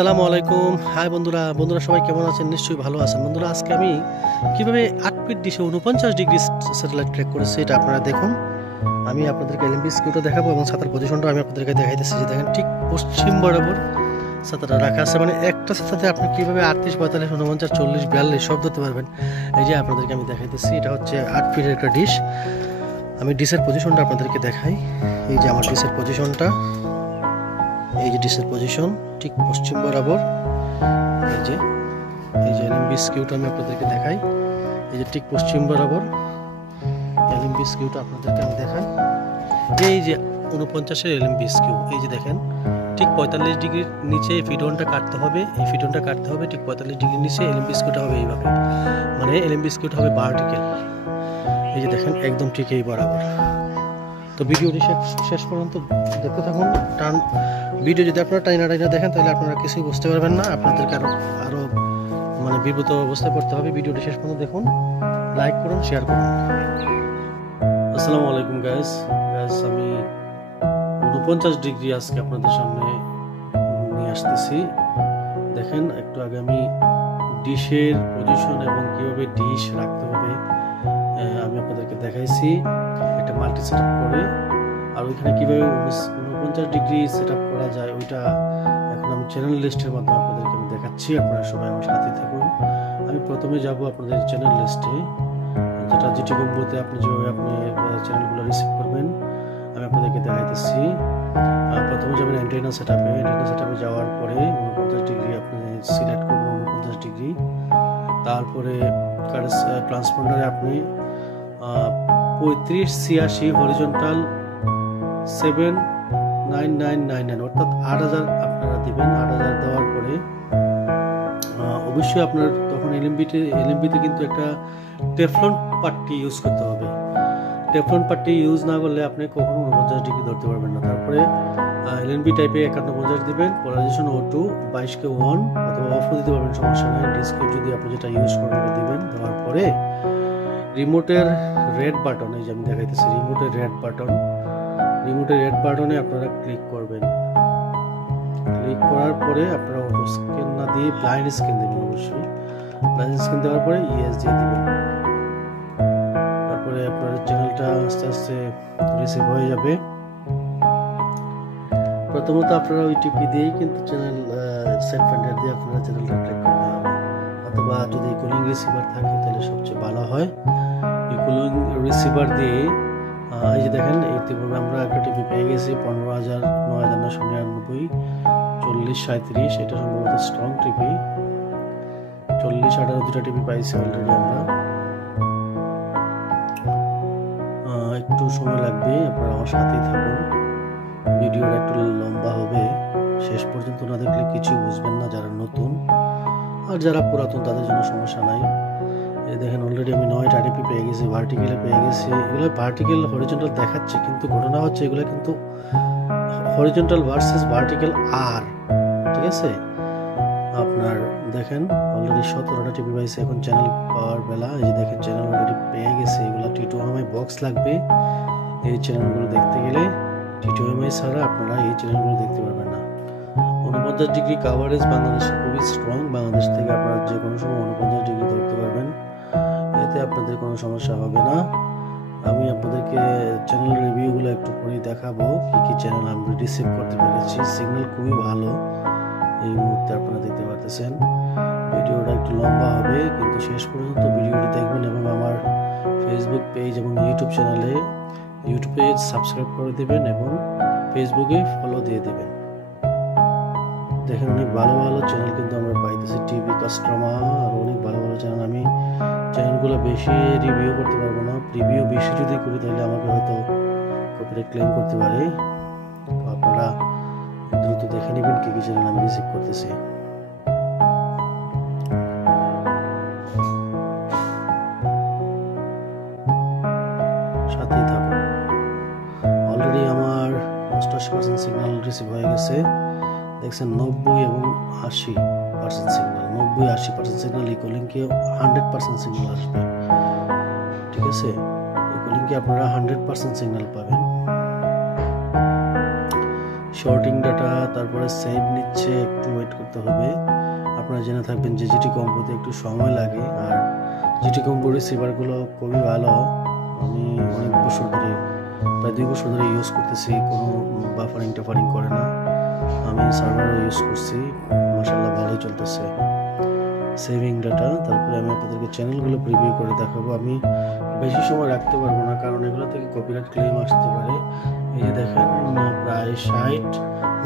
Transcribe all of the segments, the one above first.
আসসালামু আলাইকুম। হাই বন্ধুরা, সবাই কেমন আছেন? নিশ্চয়ই ভালো আছেন। বন্ধুরা, আজকে আমি কিভাবে 8 ফিট ডিশে 49 ডিগ্রি স্যাটেলাইট ট্র্যাক করেছি এটা আপনারা দেখুন। আমি আপনাদেরকে এলএমবি স্কিউটা দেখাবো এবং ছাতার পজিশনটা আমি আপনাদেরকে দেখাইতেছি। যে দেখেন ঠিক পশ্চিম বরাবর ছাতাটা রাখা আছে, মানে একটা ছাতাতে আপনি কিভাবে 38, 45, 49, 40, 42 সব ধরতে পারবেন। এই যে আপনাদেরকে আমি দেখাইতেছি, এটা হচ্ছে 8 ফিটের একটা ডিশ। আমি ডিশের পজিশনটা আপনাদেরকে দেখাই। এই যে আমার ডিশের পজিশনটা, এই যে ডিশের পজিশন ঠিক পশ্চিম বরাবর। এই যে এলএমবি স্কিউটা আমি আপনাদেরকে দেখাই। এই যে ঠিক পশ্চিম বরাবর এলএমবি স্কিউটা আপনাদেরকে আমি দেখাই। এই যে 49-এর এলএমবি স্কিউ, এই যে দেখেন ঠিক 45 ডিগ্রির নিচে এই ফিডনটা কাটতে হবে। এই ফিডনটা কাটতে হবে ঠিক 45 ডিগ্রির নিচে। এলএমবি স্কিউটা হবে এইভাবে, মানে এলএমবি স্কিউটা হবে ভার্টিক্যাল। এই যে দেখেন একদম ঠিক এই বরাবর। তো ভিডিওটি শেষ পর্যন্ত দেখতে থাকুন। ভিডিও যদি আপনারা টাইনা দেখেন তাহলে আপনারা কিছুই বুঝতে পারবেন না, আপনাদেরকে আরো মানে বিব্রত অবস্থায় পড়তে হবে। ভিডিওটি শেষ পর্যন্ত দেখুন, লাইক করুন, শেয়ার করুন। আসসালামু আলাইকুম গাইস, আমি 49 ডিগ্রি আজকে আপনাদের সামনে নিয়ে আসতেছি। দেখেন একটু আগে আমি ডিশের পজিশন এবং কিভাবে ডিশ রাখতে হবে আমি আপনাদেরকে দেখাইছি একটা মাল্টি সেট আপ করে। আর ওইখানে কিভাবে 49 ডিগ্রি সেট আপ করা যায় ওইটা এখন আমি চ্যানেল লিস্টের মাধ্যমে আপনাদেরকে আমি দেখাচ্ছি। আপনারা সবাই আমার সাথে থাকুন। আমি প্রথমে যাব আপনাদের চ্যানেল লিস্টে, যেটা জিটি কম্বোতে আপনি যেভাবে আপনি চ্যানেলগুলো রিসিভ করবেন আমি আপনাদেরকে দেখাইতেছি। প্রথমে যাবেন অ্যান্টেনা সেট আপে। অ্যান্টেনা সেট আপে যাওয়ার পরে 49 ডিগ্রি আপনি সিলেক্ট করবেন, 49 ডিগ্রি। তারপরে ট্রান্সপন্ডারে আপনি 3586 হরিজন্টাল 79999 অর্থাৎ 8000 আপনারা দিবেন। 8000 দেওয়ার পরে অবশ্যই আপনার তখন এলএমবিতে কিন্তু একটা টেফলন পাট্টি ইউজ করতে হবে। টেফলন পাট্টি ইউজ না করলে আপনি কখনো 49 ডিগ্রি ধরতে পারবেন না। তারপরে এলএনবি টাইপে 5150 দিবেন। পোলারাইজেশন O2 22কে 1 অথবা অফও দিতে পারবেন, সমস্যা নাই। ডিসকে যদি আপনি যেটা ইউজ করবেন দিবেন। দেওয়ার পরে রিমোটের রেড বাটন, এই যে আমি দেখাইতেছি রিমোটের রেড বাটনে আপনারা ক্লিক করবেন। ক্লিক করার পরে আপনারা অটো স্ক্যান না দিয়ে ব্লাইন্ড স্ক্যান দেবেন। অবশ্যই ব্লাইন্ড স্ক্যান দেওয়ার পরে ইএস দিয়ে দিবেন। তারপরে আপনার চ্যানেলটা আস্তে আস্তে রিসিভ হয়ে যাবে। প্রথমত আপনারা ওই টিপি দিয়েই কিন্তু চ্যানেল সেট ফেন্ডার দিয়ে আপনারা চ্যানেলটা ট্র্যাক করতে হবে, অথবা যদি কুলিং রিসিভার থাকে তাহলে সবচেয়ে ভালো হয়। এই কুলিং রিসিভার দিয়ে এই যে দেখেন এইভাবে আমরা একটা টিপি পেয়ে গেছি 15,000, 9,999, 40, 37। এটা সম্ভবত স্ট্রং টিপি। 40, 18 দুটা টিপি পাইছি অলরেডি আমরা। একটু সময় লাগবে, আপনারা আমার সাথেই থাকুন। ভিডিওটা একটু লম্বা হবে, শেষ পর্যন্ত না দেখলে কিছু বুঝবেন না যারা নতুন। আর যারা পুরাতন তাদের জন্য সমস্যা নাই। এই দেখেন অলরেডি আমি 9টা টিপি পেয়ে গেছি, ভার্টিক্যালে পেয়ে গেছি। এগুলো ভার্টিক্যাল হরিজন্টাল দেখাচ্ছে, কিন্তু ঘটনা হচ্ছে এগুলো কিন্তু হরিজন্টাল ভার্সেস ভার্টিক্যাল আর, ঠিক আছে? আপনার দেখেন অলরেডি 17টা টিপি পাইছে। এখন চ্যানেল পাওয়ার বেলা। এই যে দেখেন চ্যানেল অলরেডি পেয়ে গেছে। এগুলো T2MI বক্স লাগবে এই চ্যানেলগুলো দেখতে গেলে। T2MI ছাড়া আপনারা এই চ্যানেলগুলো দেখতে পারবেন না। 49 ডিগ্রি কাভারেজ বাংলাদেশে খুবই স্ট্রং। বাংলাদেশ থেকে আপনারা যে কোনো সময় 49 ডিগ্রি ধরতে পারবেন, এতে আপনাদের কোনো সমস্যা হবে না। আমি আপনাদেরকে চ্যানেল রিভিউগুলো একটু পরেই দেখাবো, কি চ্যানেল আমি রিসিভ করতে পেরেছি। সিগন্যাল খুবই ভালো এই মুহূর্তে আপনারা দেখতে পাচ্ছেন। ভিডিওটা একটু লম্বা হবে, কিন্তু শেষ পর্যন্ত ভিডিওটি দেখবেন এবং আমার ফেসবুক পেজ এবং ইউটিউবে সাবস্ক্রাইব করে দেবেন এবং ফেসবুকে ফলো দিয়ে দেবেন। দেখেন অনেক ভালো ভালো চ্যানেল কিন্তু আমরা পাইতেছি। টিভি কাস্টমার আর অনেক ভালো ভালো চ্যানেল। আমি চ্যানেলগুলো বেশি রিভিউ করতে পারবো না। রিভিউ বেশি যদি করি তাহলে আমাকে হয়তো কপিরাইট ক্লেম করতে পারে। তো আপনারা দ্রুত দেখে নেবেন কি চ্যানেল আমি রিসিভ করতেছি। সাথেই থাকুন। অলরেডি আমার 88% সিগন্যাল রিসিভ হয়ে গেছে। দেখছেন 90 এবং 80% সিগন্যাল। 90-80% সিগন্যাল ইকুয়ালিংকে 100% সিগন্যাল আসবে, ঠিক আছে? ইকুয়ালিংকে আপনারা 100% সিগন্যাল পাবেন। শর্টিং ডাটা, তারপরে সেভ নিচ্ছে, একটু ওয়েট করতে হবে। আপনারা জেনে থাকবেন যে জিটি কম্বোতে একটু সময় লাগে, আর জিটি কম্বো রিসিভারগুলো খুবই ভালো। আমি অনেক বছর ধরে, প্রায় 2 বছর ধরে ইউজ করতেছি, কোনো বাফারিং টাফারিং করে না। আমি সার্ভারও ইউজ করছি, মাশাআল্লাহ ভালোই চলতেছে। সেভিং ডাটা, তারপরে আমি আপনাদেরকে চ্যানেলগুলো প্রিভিউ করে দেখাবো। আমি বেশি সময় রাখতে পারবো না, কারণ এগুলো থেকে কপিরাইট ক্লেম আসতে পারে। এই যে দেখেন প্রায় 60,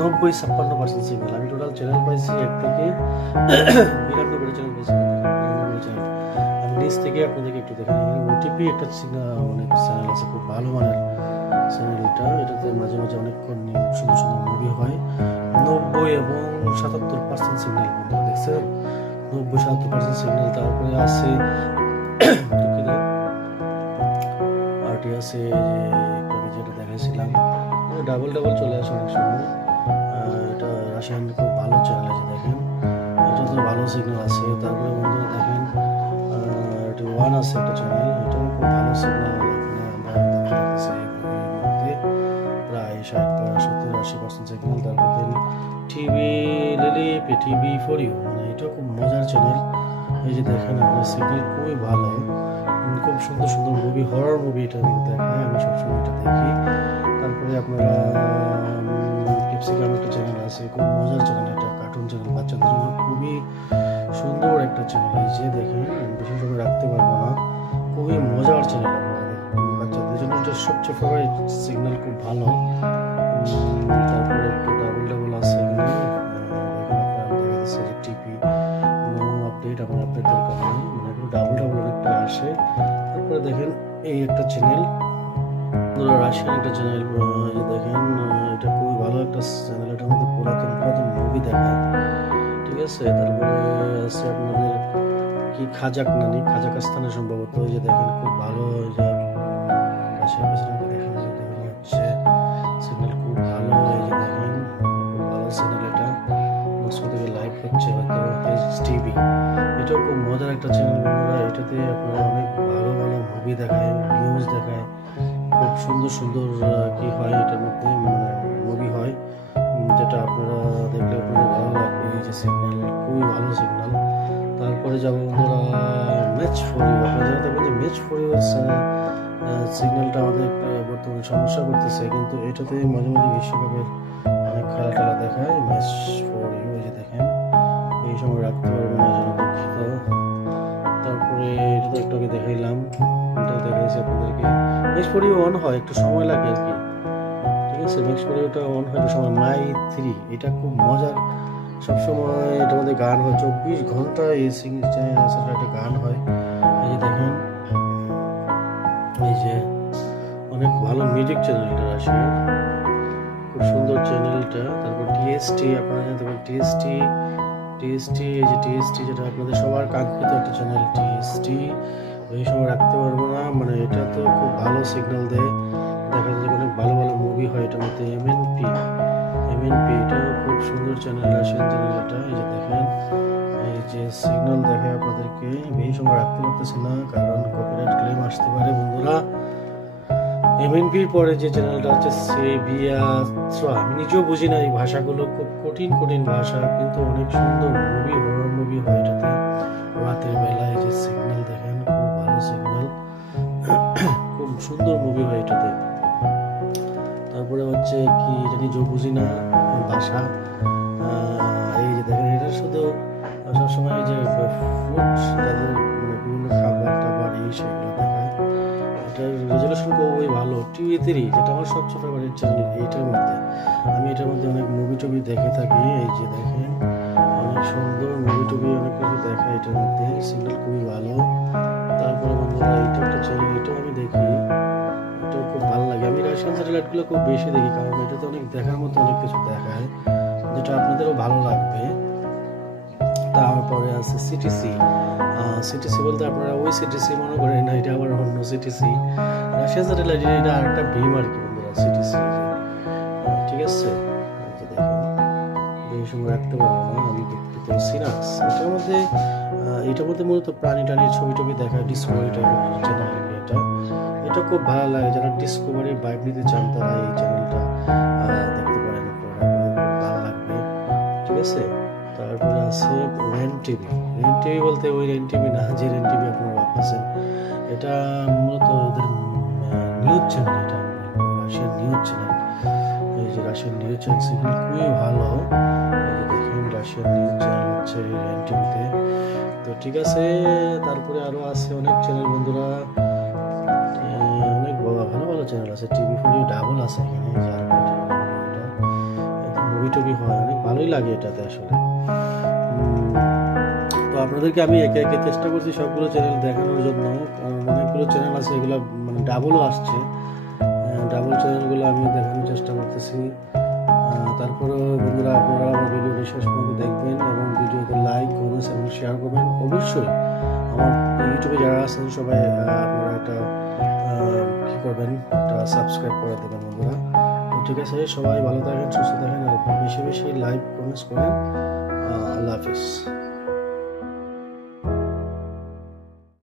90, 56% সিগন্যাল। আমি টোটাল চ্যানেল পাইছি 1 থেকে 92 চ্যানেল পাইছি। আমি নিচ থেকে আপনাদেরকে একটু দেখেন, ওটিপি একটা অনেক চ্যানেল আছে, খুব ভালো মানের চ্যানেল এটা। এটাতে মাঝে মাঝে অনেকক্ষণ সুন্দর সুন্দর মুভি হয়। 90 এবং 77% সিগন্যাল দেখছেন, 90-70% সিগন্যাল। তারপরে আছে আরটি আছে, যেটা দেখাইছিলাম, ডাবল চলে আসে অনেক সময়। এটা রাশিয়ান খুব ভালো চ্যানেল আছে, দেখেন এটা তো ভালো সিগন্যাল আছে। তারপরে বন্ধুরা দেখেন ওয়ান আছে একটা চ্যানেল, এটাও খুব ভালো সিগন্যাল। প্রায় 60-70-80% সিগন্যাল। তারপর টিভি লিলিপ, টিভি ফর ইউ, মানে এটা খুব মজার চ্যানেল। এই যে দেখেন আপনার সিগন্যাল খুবই ভালো, খুব সুন্দর সুন্দর মুভি, হরর মুভি এটা দেখায়, আমি সবসময় এটা দেখি। তারপরে আপনারা ক্যাপসিকাম একটা চ্যানেল আছে, খুব মজার চ্যানেল, এটা কার্টুন চ্যানেল, বাচ্চাদের জন্য খুবই সুন্দর একটা চ্যানেল। এই যে দেখেন, বেশি সময় রাখতে পারবো না, খুবই মজার চ্যানেল বাচ্চাদের জন্য, এটা সবচেয়ে ফেভারিট, সিগন্যাল খুব ভালো। তারপরে একটু ডাবল আছে এখানে, টিপি নো আপডেট, আমার আপডেট দরকার নেই, মানে একটু ডাবল অনেকটা আসে। তারপরে দেখেন এই একটা চ্যানেল, রাশিয়ান একটা চ্যানেল, দেখেন এটা খুবই ভালো একটা চ্যানেল, এটার মধ্যে পুরাতন মুভি দেখায়, ঠিক আছে। তারপরে আছে আপনাদের কি খাজাকিস্তানের সম্ভবত, এই যে দেখেন খুব ভালো, এই যে রাশিয়ার প্রেসিডেন্টকে দেখেন, হচ্ছে সিগন্যাল খুব ভালো। এই যে দেখেন খুব ভালো চ্যানেল, এটা মস্কো থেকে লাইভ হচ্ছে হয়তো টিভি, এটাও খুব মজার একটা চ্যানেল বন্ধুরা। এটাতে আপনারা অনেক ভালো ভালো মুভি দেখায়, নিউজ দেখায়, খুব সুন্দর সুন্দর কি হয় এটার মধ্যে, মুভি হয়, যেটা আপনারা দেখলে আপনাদের ভালো লাগবে। এই যে সিগন্যাল খুবই ভালো সিগন্যাল। তারপরে যাবো বন্ধুরা ম্যাচ ফর ইউ, আপনারা জানতে পারেন যে ম্যাচ ফর ইউ সিগন্যালটা আমাদের বর্তমানে সমস্যা করতেছে, কিন্তু এটাতে মাঝে মাঝে বিশ্বকাপের অনেক খেলা দেখায়। ম্যাচ ফর ইউ, এই যে দেখেন এই সময় রাখতে পারবো না, যেন দুঃখিত। তারপরে এটা তো একটু আগে দেখাইলাম, এটা দেখাইছি আপনাদেরকে। ম্যাচ ফর ইউ অন হয়, একটু সময় লাগে আর কি, ঠিক আছে। ম্যাচ ফর ইউটা অন হয় একটু সময়। মাই 3, এটা খুব মজার, সবসময় এটার মধ্যে গান হয়, 24 ঘন্টা এই একটা গান হয়। এই যে দেখেন, এই যে অনেক ভালো মিউজিক চ্যানেল, এটা রাশিয়ার খুব সুন্দর চ্যানেলটা। তারপর টিএসটি, আপনারা জানতে পারেন টিএসটি, এই যে টিএসটি যেটা আপনাদের সবার কাঙ্ক্ষিত একটা চ্যানেল, টিএসটি এই সময় রাখতে পারবো না, মানে এটা তো খুব ভালো সিগন্যাল দেয়, দেখা যায় অনেক ভালো ভালো মুভি হয় এটার মধ্যে। এমএনপি, এটা খুব সুন্দর চ্যানেল, রাশিয়ান চ্যানেল এটা। এই যে দেখেন এই যে সিগন্যাল দেখে আপনাদেরকে, এই সময় রাখতে পারতেছি না কারণ কপিরাইট ক্লেম আসতে পারে বন্ধুরা। এমএনপির পরে যে চ্যানেলটা হচ্ছে সেভিয়াত্রা, আমি নিজেও বুঝি না এই ভাষাগুলো, খুব কঠিন ভাষা, কিন্তু অনেক সুন্দর মুভি, হরর মুভি হয় এটাতে রাতের বেলায়। যে সিগন্যাল দেখেন খুব ভালো সিগন্যাল, খুব সুন্দর মুভি হয় এটাতে। তারপরে হচ্ছে কি, এটা নিজেও বুঝি না ভাষা। এই যে দেখেন, এটা শুধু সবসময় যে ফুড, যাদের মানে বিভিন্ন খাবার টাবার এই সেগুলো দেখায়, এটার রেজলিউশন খুবই ভালো। টিভি3, যেটা আমার সবচেয়ে ফেভারিট চ্যানেল, এইটার মধ্যে আমি এটার মধ্যে অনেক মুভি টুভি দেখে থাকি। এই যে দেখেন অনেক সুন্দর মুভি টুভি অনেক কিছু দেখায় এটার মধ্যে, সিগন্যাল খুবই ভালো। তারপরে বন্ধুরা এইটা একটা চ্যানেল, এটাও আমি দেখি, এটাও খুব ভালো লাগে। আমি রাশিয়ান স্যাটেলাইটগুলো খুব বেশি দেখি, কারণ এটাতে অনেক দেখার মতো অনেক কিছু দেখায়, যেটা আপনাদেরও ভালো লাগবে। তারপরে আছে সিটিসি, বলতে আপনারা ওই সিটিসি মনে করেন না, এটা আবার অন্য সিটিসি, রাশিয়ান স্যাটেলাইট, এটা আরেকটা ভীম আর কি বন্ধুরা, সিটিসি, ঠিক আছে। দেখেন এই সময় রাখতে পারবো না, আমি দুঃখিত। সিনাক্স, এটার মধ্যে মূলত প্রাণী টানির ছবি টবি দেখায়, ডিসকভারি টাইপের চ্যানেল এটা খুব ভালো লাগে। যারা ডিসকভারি ভাইব নিতে চান তারা এই চ্যানেলটা দেখতে পারেন আপনারা, আছে। তারপরে আছে রেন টিভি। রেন টিভি বলতে ওই রেন টিভি না, যে রেন টিভি আপনারা ভাবতেছেন, এটা মূলত ওদের নিউজ চ্যানেল। এটা রাশিয়ান নিউজ চ্যানেল। এই যে রাশিয়ান নিউজ চ্যানেল সেগুলো খুবই ভালো। এই যে দেখুন রাশিয়ান নিউজ চ্যানেল হচ্ছে রেন টিভিতে। তো ঠিক আছে, তারপরে আরও আছে অনেক চ্যানেল বন্ধুরা, অনেক ভালো ভালো চ্যানেল আছে। টিভি ফোর ডাবল আছে এখানে, মুভি টুভি হয়, অনেক ভালোই লাগে এটাতে আসলে। তো আপনাদেরকে আমি একে একে চেষ্টা করছি সবগুলো চ্যানেল দেখানোর জন্য, কারণ অনেকগুলো চ্যানেল আছে এগুলো মানে ডাবলও আসছে। ডাবল চ্যানেলগুলো আমি দেখানোর চেষ্টা করতেছি। তারপরেও বন্ধুরা আপনারা আমার ভিডিওটি শেষ পর্যন্ত দেখবেন এবং ভিডিওতে লাইক, কমেন্টস এবং শেয়ার করবেন। অবশ্যই আমার ইউটিউবে যারা আছেন সবাই আপনারা একটা কী করবেন, একটা সাবস্ক্রাইব করে দেবেন বন্ধুরা। ঠিক আছে, সবাই ভালো থাকেন, সুস্থ থাকেন, আর বেশি বেশি লাইক, কমেন্টস করেন। আল্লাহ হাফিজ।